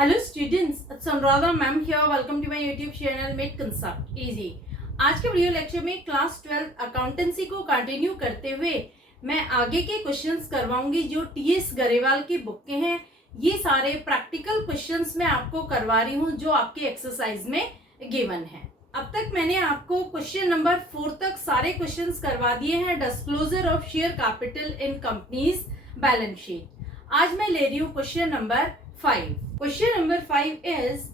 Hello students, Anuradha ma'am here. Welcome to my YouTube channel make concept easy. आज के video lecture में class 12 accountancy को continue करते हुए मैं आगे के क्वेश्चंस करवाऊंगी जो टीएस गरेवाल की बुक के हैं। ये सारे प्रैक्टिकल क्वेश्चंस मैं आपको करवा रही हूँ जो आपके एक्सरसाइज में गिवन है। अब तक मैंने आपको क्वेश्चन नंबर 4 तक सारे क्वेश्चंस करवा दिए हैं। Disclosure of share capital in companies balance sheet. आज मैं ले रही हूँ question number 5. Question number 5 is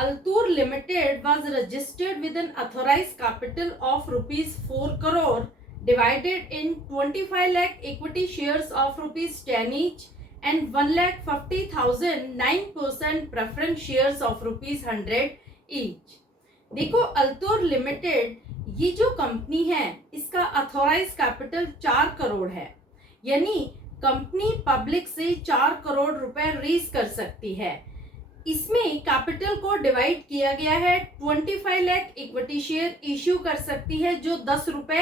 Altur Limited was registered with an authorized capital of rupees 4 crore divided in 25 lakh equity shares of rupees 10 each and 1,50,000 9% preference shares of rupees 100 each. देखो, अल्तुर limited ये जो company है इसका authorise capital 4 crore है, यानी company public से 4 करोड़ रुपए raise कर सकती है। इसमें कैपिटल को डिवाइड किया गया है। 25 लाख इक्विटी शेयर इश्यू कर सकती है जो 10 रुपए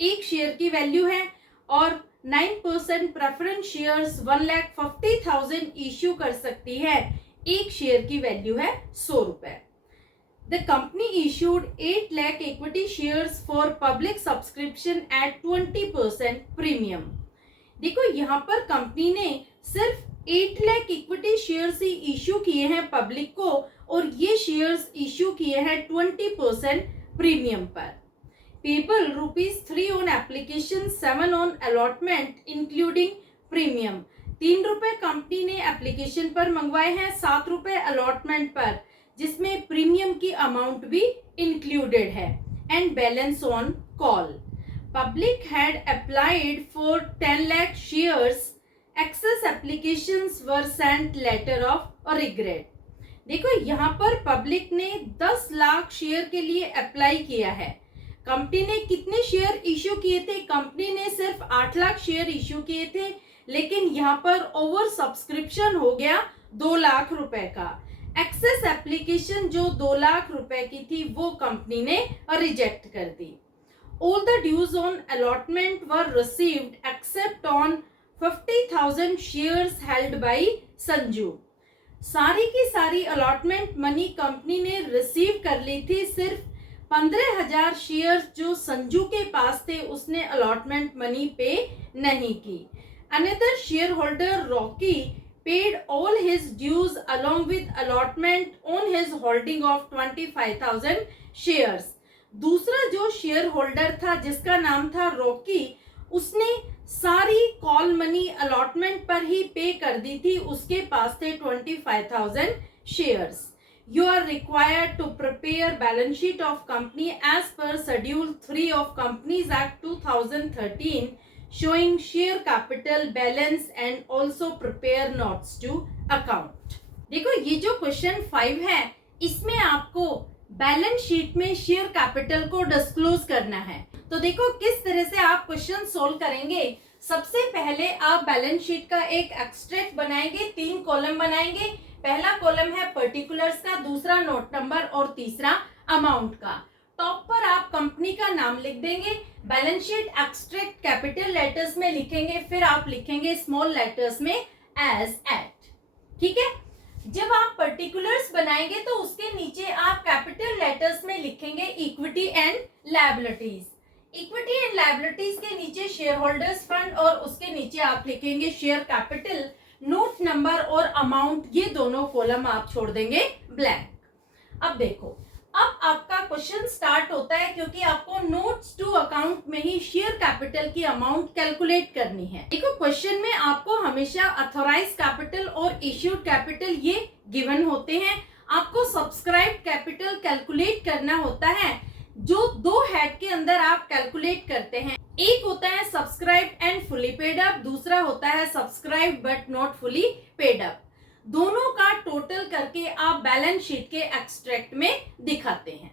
एक शेयर की वैल्यू है, और 9% प्रेफरेंस शेयर्स 1,50,000 इश्यू कर सकती है, एक शेयर की वैल्यू है 100 रुपए। The company issued 8 lakh equity shares for public subscription eight 20% premium. देखो, यहाँ पर कंपनी ने सिर्फ 8 लाख इक्विटी शेयर्स ही इश्यू किए हैं पब्लिक को, और ये शेयर्स इश्यू किए हैं 20% प्रीमियम पर। Payable ₹3 on application, 7 on allotment including premium. 3 रुपए कंपनी ने एप्लीकेशन पर मंगवाए हैं, 7 रुपए अलॉटमेंट पर, जिसमें प्रीमियम की अमाउंट भी इंक्लूडेड है, and balance on call. Public had applied for 10 lakh shares. Excess applications were sent letter of regret. देखो, यहाँ पर पब्लिक ने 10 लाख शेयर के लिए अप्लाई किया है। कंपनी ने कितने शेयर इश्यू किए थे? कंपनी ने सिर्फ 8 लाख शेयर इश्यू किए थे, लेकिन यहाँ पर ओवर सब्सक्रिप्शन हो गया 2 लाख रुपए का। एक्सेस एप्लीकेशन जो 2 लाख रुपए की थी वो कंपनी ने रिजेक्ट कर दी। All the dues on allotment were received except on 50,000 shares held by Sanju. सारी की सारी अलॉटमेंट मनी कंपनी ने रिसीव कर ली थी, सिर्फ 15,000 शेयर्स जो संजू के पास थे उसने अलॉटमेंट मनी पे नहीं की। Another share holder Rocky paid all his dues along with allotment on his holding of 25,000 shares। दूसरा जो शेयर होल्डर था जिसका नाम था रॉकी, उसने सारी कॉल मनी अलॉटमेंट पर ही पे कर दी थी, उसके पास थे 25,000 shares. You are required to prepare balance sheet of company as per schedule 3 of companies act 2013 showing share capital balance and also prepare notes to account. देखो, ये जो क्वेश्चन 5 है इसमें आपको बैलेंस शीट में शेयर कैपिटल को disclose करना है। तो देखो किस तरह से आप क्वेश्चन सोल्व करेंगे। सबसे पहले आप बैलेंस शीट का एक एक्सट्रैक्ट बनाएंगे, 3 कॉलम बनाएंगे। पहला कॉलम है पर्टिकुलर्स का, दूसरा नोट नंबर और तीसरा अमाउंट का। टॉप पर आप कंपनी का नाम लिख देंगे। Balance sheet extract capital letters में लिखेंगे, फिर आप लिखेंगे स्मॉल लेटर्स में एज एट। ठीक है। जब आप पर्टिकुलर्स बनाएंगे तो उसके नीचे आप कैपिटल लेटर्स में लिखेंगे equity and liabilities. Equity and liabilities के नीचे शेयर होल्डर्स फंड, और उसके नीचे आप लिखेंगे शेयर कैपिटल। नोट नंबर और अमाउंट ये दोनों कॉलम आप छोड़ देंगे ब्लैंक। अब देखो, अब आपका क्वेश्चन स्टार्ट होता है, क्योंकि आपको नोट्स टू अकाउंट में ही शेयर कैपिटल की अमाउंट कैलकुलेट करनी है। देखो, क्वेश्चन में आपको हमेशा अथॉराइज कैपिटल और इश्यूड कैपिटल ये गिवन होते हैं। आपको सब्सक्राइब कैपिटल कैलकुलेट करना होता है, जो 2 हेड के अंदर आप कैलकुलेट करते हैं। एक होता है subscribe and fully paid up, दूसरा होता है subscribe but not fully paid up. दोनों का टोटल करके आप बैलेंस शीट के एक्सट्रैक्ट में दिखाते हैं।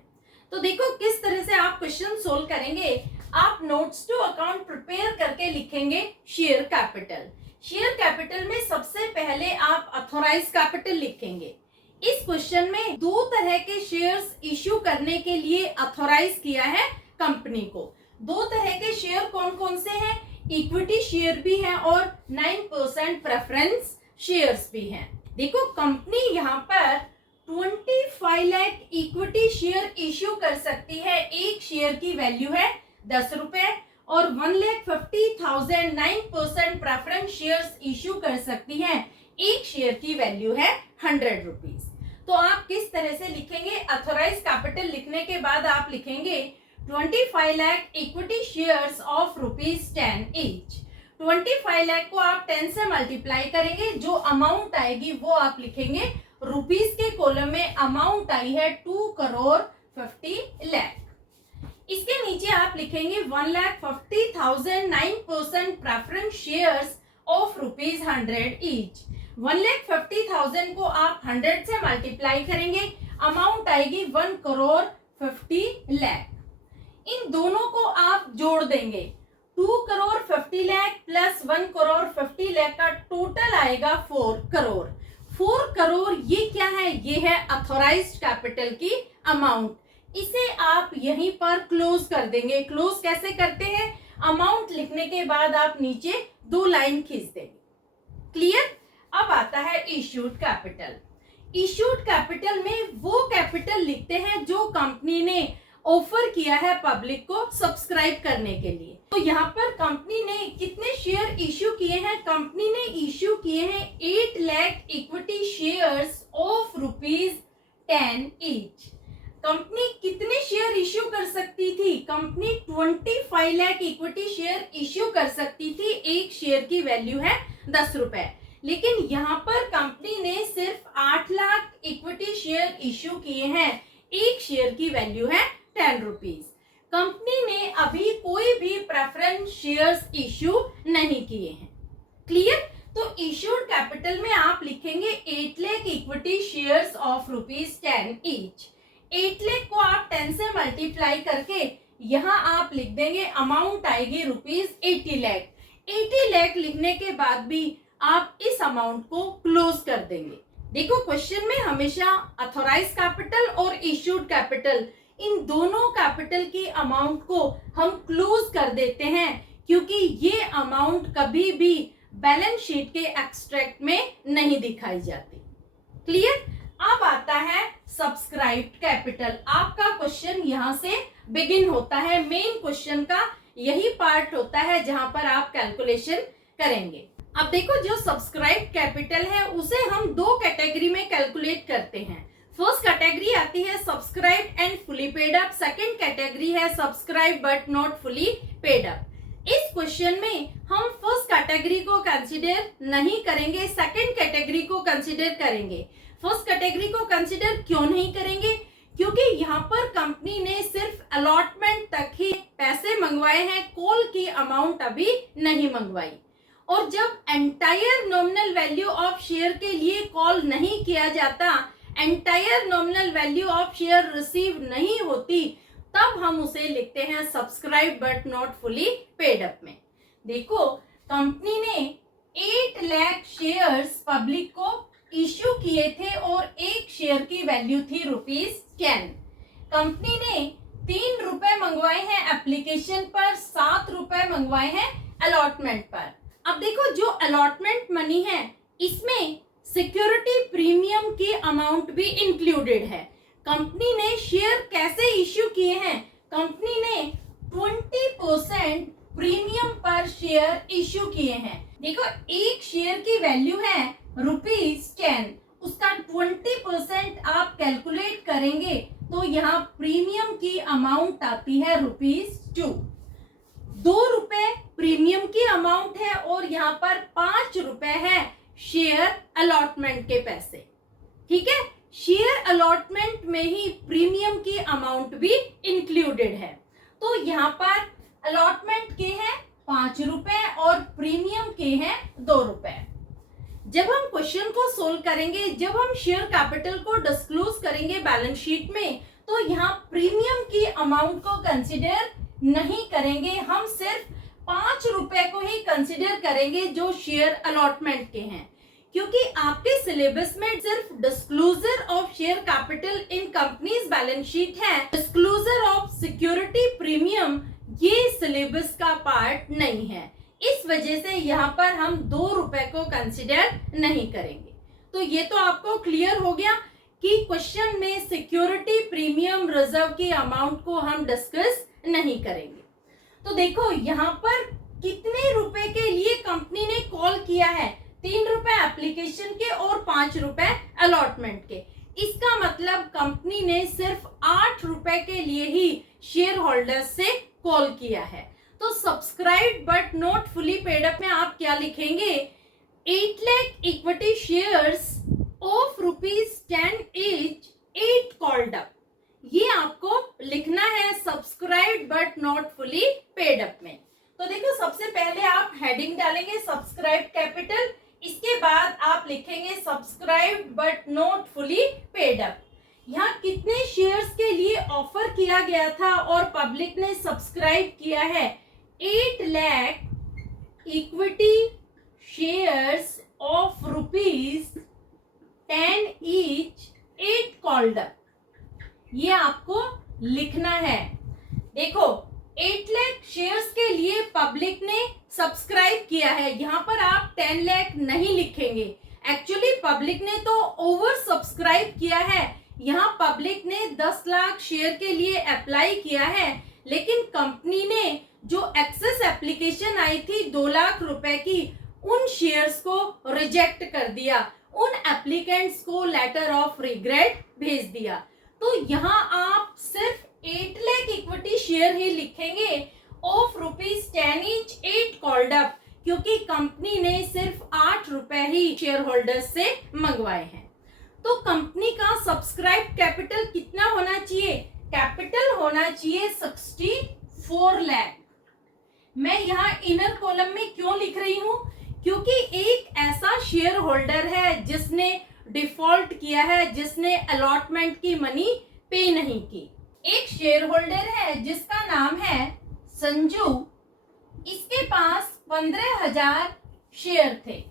तो देखो किस तरह से आप क्वेश्चन सोल्व करेंगे। आप नोट्स टू अकाउंट प्रिपेयर करके लिखेंगे शेयर कैपिटल। शेयर कैपिटल में सबसे पहले आप अथॉराइज कैपिटल लिखेंगे। इस क्वेश्चन में 2 तरह के शेयर्स इश्यू करने के लिए अथॉराइज किया है कंपनी को। 2 तरह के शेयर कौन कौन से हैं? इक्विटी शेयर भी है और 9% प्रेफरेंस शेयर्स भी हैं। देखो कंपनी यहाँ पर 25 लाख इक्विटी शेयर इश्यू कर सकती है। एक शेयर की वैल्यू है 10 रुपए और 1,50,000 9% प्रेफरेंस शेयर्स इश्यू कर सकती है। एक शेयर की वैल्यू है 100 रुपीज। तो आप किस तरह से लिखेंगे? अथोराइज कैपिटल लिखने के बाद आप लिखेंगे 25 lakh equity shares of ₹10 each. 25 lakh को आप 10 से मल्टीप्लाई करेंगे, जो अमाउंट आएगी वो आप लिखेंगे रुपीस के कॉलम में। अमाउंट आई है 2,50 लाख। इसके नीचे आप लिखेंगे 1,50,000 9% प्रेफरेंस शेयर्स ऑफ ₹100 ईच। 1,50,000 को आप 100 से मल्टीप्लाई करेंगे, अमाउंट आएगी 1,50 लाख। इन दोनों को आप जोड़ देंगे, 2,50 लाख प्लस 1,50 लाख का टोटल आएगा 4 करोड़। 4 करोड़ ये क्या है? ये है अथोराइज्ड कैपिटल की अमाउंट। इसे आप यहीं पर क्लोज कर देंगे। क्लोज कैसे करते हैं? अमाउंट लिखने के बाद आप नीचे 2 लाइन खींच देंगे। क्लियर? अब आता है इश्यूड कैपिटल। इश्यूड कैपिटल में वो कैपिटल लिखते हैं जो कंपनी ने ऑफर किया है पब्लिक को सब्सक्राइब करने के लिए। तो यहाँ पर कंपनी ने कितने शेयर इश्यू किए हैं? कंपनी ने इश्यू किए हैं 8 lakh equity shares of ₹10 each. Company कितने शेयर इश्यू कर सकती थी? Company 25 lakh equity share issue कर सकती थी। एक शेयर की वैल्यू है 10 रुपए, लेकिन यहाँ पर कंपनी ने सिर्फ 8 लाख इक्विटी शेयर इश्यू किए हैं। एक शेयर की वैल्यू है 10 रुपीज। कंपनी ने अभी कोई भी प्रेफरेंस शेयर्स इश्यू नहीं किए हैं। क्लियर? तो इश्यूड कैपिटल में आप लिखेंगे 8 lakh equity shares of ₹10 each. 8 lakh को आप 10 से मल्टीप्लाई करके यहाँ आप लिख देंगे, अमाउंट आएगी ₹80 लाख। 80 लाख लिखने के बाद भी आप इस अमाउंट को क्लोज कर देंगे। देखो क्वेश्चन में हमेशा अथोराइज कैपिटल और इश्यूड कैपिटल, इन दोनों कैपिटल की अमाउंट को हम क्लोज कर देते हैं, क्योंकि ये अमाउंट कभी भी बैलेंस शीट के एक्सट्रैक्ट में नहीं दिखाई जाती। क्लियर? अब आता है सब्सक्राइब्ड कैपिटल। आपका क्वेश्चन यहाँ से बिगिन होता है। मेन क्वेश्चन का यही पार्ट होता है जहां पर आप कैलकुलेशन करेंगे। अब देखो, जो सब्सक्राइब कैपिटल है उसे हम 2 कैटेगरी में कैलकुलेट करते हैं। फर्स्ट कैटेगरी आती है subscribe and fully paid up. Second category है subscribe but not fully paid up. इस क्वेश्चन में हम फर्स्ट कैटेगरी को कंसीडर नहीं करेंगे, सेकंड कैटेगरी को कंसीडर करेंगे। फर्स्ट कैटेगरी को कंसीडर क्यों नहीं करेंगे? क्योंकि यहाँ पर कंपनी ने सिर्फ अलॉटमेंट तक ही पैसे मंगवाए हैं, कॉल की अमाउंट अभी नहीं मंगवाई। और जब entire nominal value of share के लिए कॉल नहीं किया जाता, entire nominal value of share receive नहीं होती, तब हम उसे लिखते हैं subscribe but not fully paid up में। देखो, कंपनी ने 8 लाख शेयर्स पब्लिक को इश्यू किए थे और एक शेयर की वैल्यू थी ₹10। कंपनी ने 3 रुपए मंगवाए हैं एप्लीकेशन पर, 7 रुपए मंगवाए हैं अलॉटमेंट पर। अब देखो, जो अलॉटमेंट मनी है इसमें सिक्योरिटी प्रीमियम की अमाउंट भी इंक्लूडेड है। कंपनी ने शेयर कैसे इश्यू किए हैं? कंपनी ने 20% प्रीमियम पर शेयर इश्यू किए हैं। देखो, एक शेयर की वैल्यू है ₹10, उसका 20% आप कैलकुलेट करेंगे तो यहाँ प्रीमियम की अमाउंट आती है ₹2। 2 रुपए प्रीमियम की अमाउंट है और यहाँ पर 5 रुपए है शेयर अलॉटमेंट के पैसे। ठीक है, शेयर अलॉटमेंट में ही प्रीमियम की अमाउंट भी इंक्लूडेड है। तो यहाँ पर अलॉटमेंट के हैं 5 रुपए और प्रीमियम के हैं 2 रुपए। जब हम क्वेश्चन को सोल्व करेंगे, जब हम शेयर कैपिटल को डिस्क्लोज करेंगे बैलेंस शीट में, तो यहाँ प्रीमियम की अमाउंट को कंसिडर नहीं करेंगे। हम सिर्फ 5 रुपए को ही कंसिडर करेंगे जो शेयर अलॉटमेंट के हैं, क्योंकि आपके सिलेबस में सिर्फ disclosure of share capital in companies balance sheet है, डिस्क्लोजर ऑफ सिक्योरिटी प्रीमियम ये सिलेबस का पार्ट नहीं है। इस वजह से यहाँ पर हम 2 रुपए को कंसिडर नहीं करेंगे। तो ये तो आपको क्लियर हो गया कि क्वेश्चन में सिक्योरिटी प्रीमियम रिजर्व की अमाउंट को हम डिस्कस नहीं करेंगे। तो देखो यहाँ पर कितने रुपए के लिए कंपनी ने कॉल किया है, 3 रुपए एप्लीकेशन के और 5 रुपए अलॉटमेंट के। इसका मतलब कंपनी ने सिर्फ 8 रुपए के लिए ही शेयर होल्डर्स से कॉल किया है। तो subscribe but not fully paid up में आप क्या लिखेंगे, 8 lakh equity shares of ₹10 each 8 called up, ये आपको लिखना है subscribe but not fully paid up में। तो देखो सबसे पहले आप हेडिंग डालेंगे सब्सक्राइब कैपिटल, इसके बाद आप लिखेंगे subscribe but not fully paid up. यहाँ कितने शेयर्स के लिए ऑफर किया गया था और पब्लिक ने सब्सक्राइब किया है, 8 lakh equity shares of ₹10 each 8 called up, ये आपको लिखना है। देखो 8 लाख शेयर्स के लिए पब्लिक ने सब्सक्राइब किया है, यहाँ पर आप 10 लाख नहीं लिखेंगे, एक्चुअली पब्लिक ने तो ओवर सब्सक्राइब किया है। यहाँ पब्लिक ने 10 लाख शेयर के लिए अप्लाई किया है, लेकिन कंपनी ने जो एक्सेस एप्लीकेशन आई थी 2 लाख रुपए की, उन शेयर्स को रिजेक्ट कर दिया, उन एप्लीकेंट्स को लेटर ऑफ रिग्रेट भेज दिया। तो यहाँ आप सिर्फ 8 लाख इक्विटी शेयर ही लिखेंगे ऑफ ₹10 ईच 8 कॉल्ड अप, क्योंकि कंपनी ने सिर्फ 8 रुपए ही शेयर होल्डर्स से मंगवाए हैं। तो कंपनी का सब्सक्राइब कैपिटल कितना होना चाहिए, कैपिटल होना चाहिए 64 लाख। मैं यहाँ इनर कॉलम में क्यों लिख रही हूँ, क्योंकि एक ऐसा शेयर होल्डर है जिसने डिफॉल्ट किया है, जिसने अलॉटमेंट की मनी पे नहीं की। एक शेयर होल्डर है जिसका नाम है संजू, इसके पास 15,000 शेयर थे।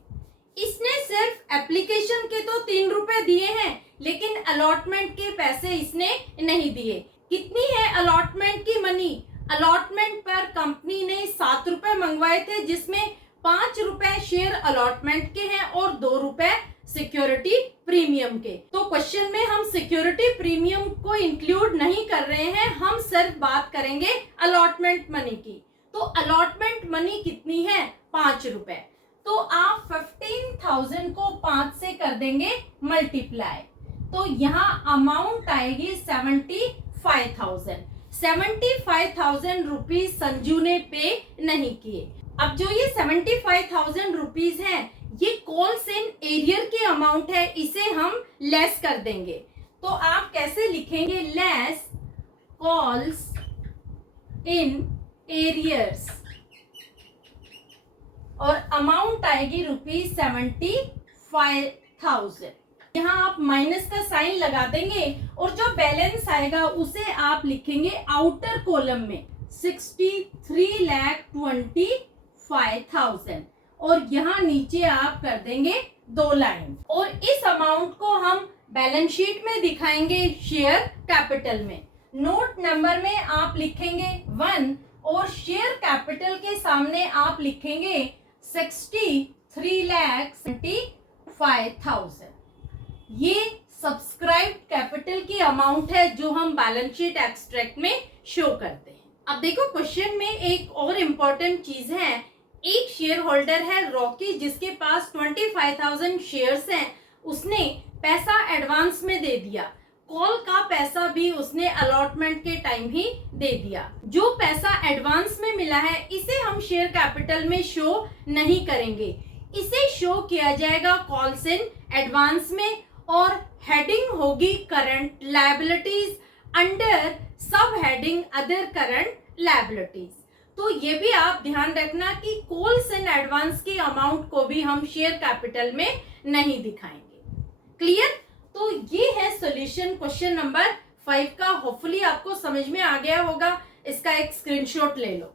इसने सिर्फ एप्लीकेशन के तो 3 रुपए दिए हैं, लेकिन अलॉटमेंट के पैसे इसने नहीं दिए। कितनी है अलॉटमेंट की मनी, अलॉटमेंट पर कंपनी ने 7 रुपए मंगवाए थे, जिसमें 5 रुपए शेयर अलॉटमेंट के हैं और 2 रुपए सिक्योरिटी प्रीमियम के। तो क्वेश्चन में हम सिक्योरिटी प्रीमियम को इंक्लूड नहीं कर रहे हैं, हम सिर्फ बात करेंगे अलॉटमेंट मनी की। तो अलॉटमेंट मनी कितनी है, 5 रुपए। तो आप 15,000 को 5 से कर देंगे मल्टीप्लाई, तो यहाँ अमाउंट आएगी 75,000। 75,000 रुपीज संजू ने पे नहीं किए। अब जो ये 75,000 रुपीज है, ये कॉल्स इन एरियर की अमाउंट है, इसे हम लेस कर देंगे। तो आप कैसे लिखेंगे, लेस कॉल्स इन एरियर्स, और अमाउंट आएगी ₹75,000। यहाँ आप माइनस का साइन लगा देंगे और जो बैलेंस आएगा उसे आप लिखेंगे आउटर कॉलम में 63,25,000, और यहाँ नीचे आप कर देंगे 2 लाइन। और इस अमाउंट को हम बैलेंस शीट में दिखाएंगे शेयर कैपिटल में। नोट नंबर में आप लिखेंगे 1 और शेयर कैपिटल के सामने आप लिखेंगे 63,25,000। ये सब्सक्राइब कैपिटल की अमाउंट है जो हम बैलेंस शीट एक्सट्रैक्ट में शो करते हैं। अब देखो क्वेश्चन में एक और इम्पोर्टेंट चीज है, एक शेयर होल्डर है रॉकी, जिसके पास 25,000 शेयर्स हैं। उसने पैसा एडवांस में दे दिया, कॉल का पैसा भी उसने अलॉटमेंट के टाइम ही दे दिया। जो पैसा एडवांस में मिला है इसे हम शेयर कैपिटल में शो नहीं करेंगे, इसे शो किया जाएगा कॉल्स इन एडवांस में, और हेडिंग होगी current liabilities under sub heading other current liabilities. तो ये भी आप ध्यान रखना कि कॉल्स इन एडवांस की अमाउंट को भी हम शेयर कैपिटल में नहीं दिखाएंगे। क्लियर? तो ये है सॉल्यूशन क्वेश्चन नंबर 5 का। होपफुली आपको समझ में आ गया होगा, इसका एक स्क्रीनशॉट ले लो।